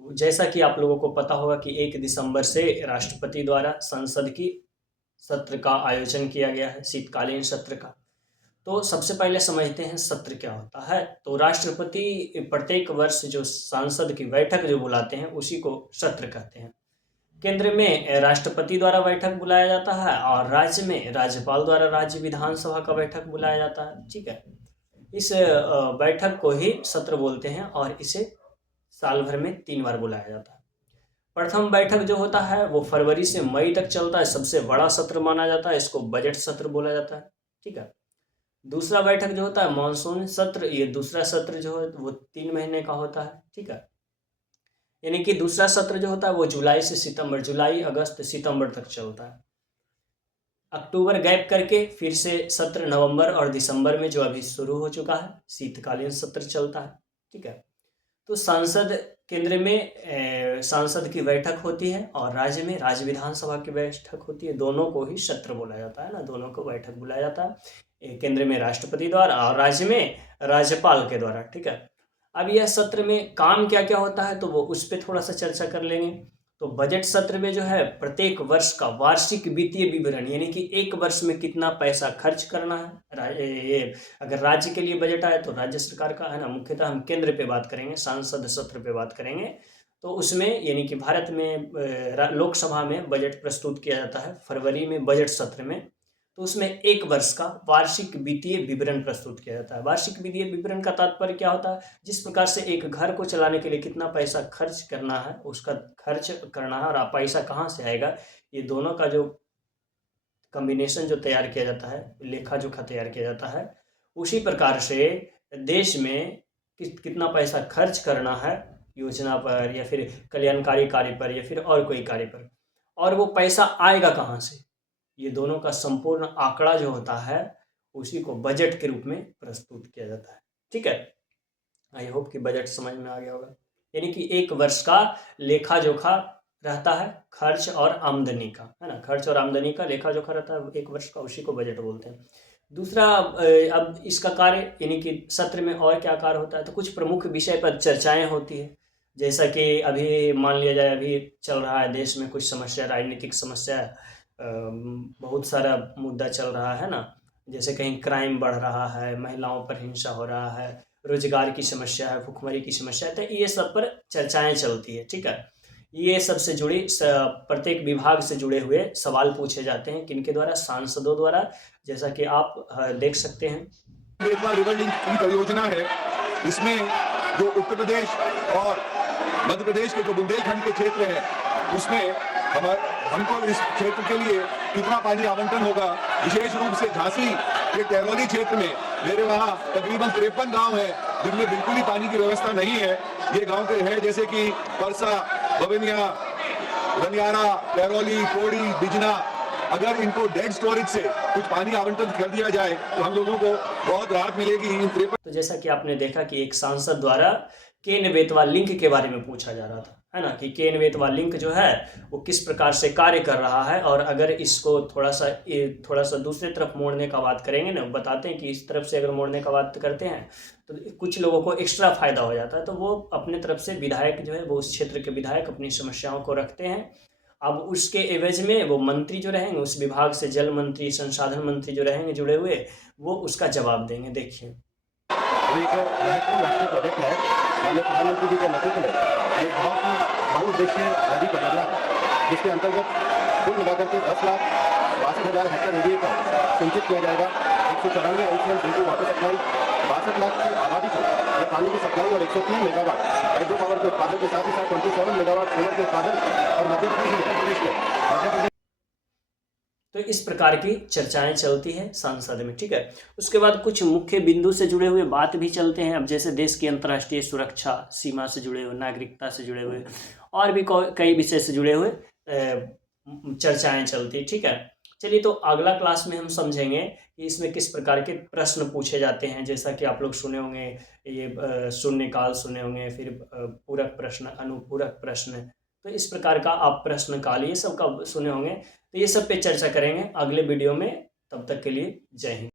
तो जैसा कि आप लोगों को पता होगा कि 1 दिसंबर से राष्ट्रपति द्वारा संसद की सत्र का आयोजन किया गया है, शीतकालीन सत्र का। तो सबसे पहले समझते हैं सत्र क्या होता है। तो राष्ट्रपति प्रत्येक वर्ष जो संसद की बैठक जो बुलाते हैं उसी को सत्र कहते हैं। केंद्र में राष्ट्रपति द्वारा बैठक बुलाया जाता है और राज्य में राज्यपाल द्वारा राज्य विधानसभा का बैठक बुलाया जाता है। ठीक है, इस बैठक को ही सत्र बोलते हैं और इसे साल भर में 3 बार बुलाया जाता है। प्रथम बैठक जो होता है वो फरवरी से मई तक चलता है, सबसे बड़ा सत्र माना जाता है, इसको बजट सत्र बोला जाता है। ठीक है, दूसरा बैठक जो होता है मानसून सत्र, ये दूसरा सत्र जो है वो 3 महीने का होता है। ठीक है, यानी कि दूसरा सत्र जो होता है वो जुलाई से सितंबर, जुलाई अगस्त सितंबर तक चलता है। अक्टूबर गैप करके फिर से सत्र नवंबर और दिसंबर में जो अभी शुरू हो चुका है शीतकालीन सत्र चलता है। ठीक है, तो सांसद केंद्र में सांसद की बैठक होती है और राज्य में राज्य विधानसभा की बैठक होती है। दोनों को ही सत्र बोला जाता है ना, दोनों को बैठक बुलाया जाता है, केंद्र में राष्ट्रपति द्वारा और राज्य में राज्यपाल के द्वारा। ठीक है, अब यह सत्र में काम क्या क्या होता है तो वो उस पर थोड़ा सा चर्चा कर लेंगे। तो बजट सत्र में जो है प्रत्येक वर्ष का वार्षिक वित्तीय विवरण, यानी कि एक वर्ष में कितना पैसा खर्च करना है, ये अगर राज्य के लिए बजट आए तो राज्य सरकार का है ना, मुख्यतः हम केंद्र पे बात करेंगे, सांसद सत्र पे बात करेंगे। तो उसमें यानी कि भारत में लोकसभा में बजट प्रस्तुत किया जाता है फरवरी में बजट सत्र में। तो उसमें एक वर्ष का वार्षिक वित्तीय विवरण प्रस्तुत किया जाता है। वार्षिक वित्तीय विवरण का तात्पर्य क्या होता है, जिस प्रकार से एक घर को चलाने के लिए कितना पैसा खर्च करना है, उसका खर्च करना है और पैसा कहाँ से आएगा, ये दोनों का जो कॉम्बिनेशन जो तैयार किया जाता है, लेखा जोखा तैयार किया जाता है, उसी प्रकार से देश में कितना पैसा खर्च करना है योजना पर या फिर कल्याणकारी कार्य पर या फिर और कोई कार्य पर, और वो पैसा आएगा कहाँ से, ये दोनों का संपूर्ण आंकड़ा जो होता है उसी को बजट के रूप में प्रस्तुत किया जाता है। ठीक है, आई होप कि बजट समझ में आ गया होगा। यानी कि एक वर्ष का लेखा जोखा रहता है खर्च और आमदनी का, है ना, खर्च और आमदनी का लेखा जोखा रहता है एक वर्ष का, उसी को बजट बोलते हैं। दूसरा, अब इसका कार्य यानी कि सत्र में और क्या कार्य होता है, तो कुछ प्रमुख विषय पर चर्चाएं होती है। जैसा कि अभी मान लिया जाए अभी चल रहा है देश में कुछ समस्या, राजनीतिक समस्या, बहुत सारा मुद्दा चल रहा है ना, जैसे कहीं क्राइम बढ़ रहा है, महिलाओं पर हिंसा हो रहा है, रोजगार की समस्या है, भुखमरी की समस्या है, तो ये सब पर चर्चाएं चलती है। ठीक है, ये सब से जुड़ी प्रत्येक विभाग से जुड़े हुए सवाल पूछे जाते हैं, किनके द्वारा, सांसदों द्वारा, जैसा कि आप देख सकते हैं। रिवर लिंक की परियोजना है, इसमें जो उत्तर प्रदेश और मध्य प्रदेश के जो बुंदेलखंड के क्षेत्र है उसमें हमको इस क्षेत्र के लिए कितना पानी आवंटन होगा, विशेष रूप से झांसी के कैरोली क्षेत्र में मेरे वहाँ तकरीबन 53 गांव है जिनमें बिल्कुल ही पानी की व्यवस्था नहीं है। ये गांव के हैं जैसे कि परसा, बवेनिया, रनियारा, कैरोली, कोड़ी, बिजना। अगर इनको डेड स्टोरेज से कुछ पानी आवंटन कर दिया जाए तो हम लोगों को बहुत राहत मिलेगी इन 53। तो जैसा कि आपने देखा कि एक सांसद द्वारा केन बेतवा लिंक के बारे में पूछा जा रहा था, है ना, कि केन बेतवा लिंक जो है वो किस प्रकार से कार्य कर रहा है, और अगर इसको थोड़ा सा दूसरी तरफ मोड़ने का बात करेंगे ना, बताते हैं कि इस तरफ से अगर मोड़ने का बात करते हैं तो कुछ लोगों को एक्स्ट्रा फायदा हो जाता है, तो वो अपने तरफ से विधायक जो है वो उस क्षेत्र के विधायक अपनी समस्याओं को रखते हैं। अब उसके एवज में वो मंत्री जो रहेंगे उस विभाग से, जल मंत्री, संसाधन मंत्री जो रहेंगे जुड़े हुए, वो उसका जवाब देंगे। देखिए, प्रोजेक्ट है माननीय प्रधानमंत्री जी के नेतृत्व में एक बहुत ही बहुउद्देशीय नदी परियोजना है, जिसके अंतर्गत कुल मिलाकर के 10,62,000 हेक्टेयर एरिया का सिंचित किया जाएगा। 194 MCM drinking water supply, 62 lakh की आबादी को पानी की सप्लाई और 103 मेगावाट हाइड्रो पावर के उत्पादन के साथ ही साथ 27 मेगावाट सोलर के उत्पादन और मध्य प्रदेश में तो इस प्रकार की चर्चाएं चलती है सांसद में। ठीक है, उसके बाद कुछ मुख्य बिंदु से जुड़े हुए बात भी चलते हैं। अब जैसे देश की अंतर्राष्ट्रीय सुरक्षा, सीमा से जुड़े हुए, नागरिकता से जुड़े हुए और भी कई विषय से जुड़े हुए चर्चाएं चलती है। ठीक है, चलिए तो अगला क्लास में हम समझेंगे कि इसमें किस प्रकार के प्रश्न पूछे जाते हैं। जैसा कि आप लोग सुने होंगे ये शून्यकाल सुने होंगे, फिर पूरक प्रश्न, अनुपूरक प्रश्न, तो इस प्रकार का आप प्रश्न काल ये सब का सुने होंगे। तो ये सब पे चर्चा करेंगे अगले वीडियो में। तब तक के लिए जय हिंद।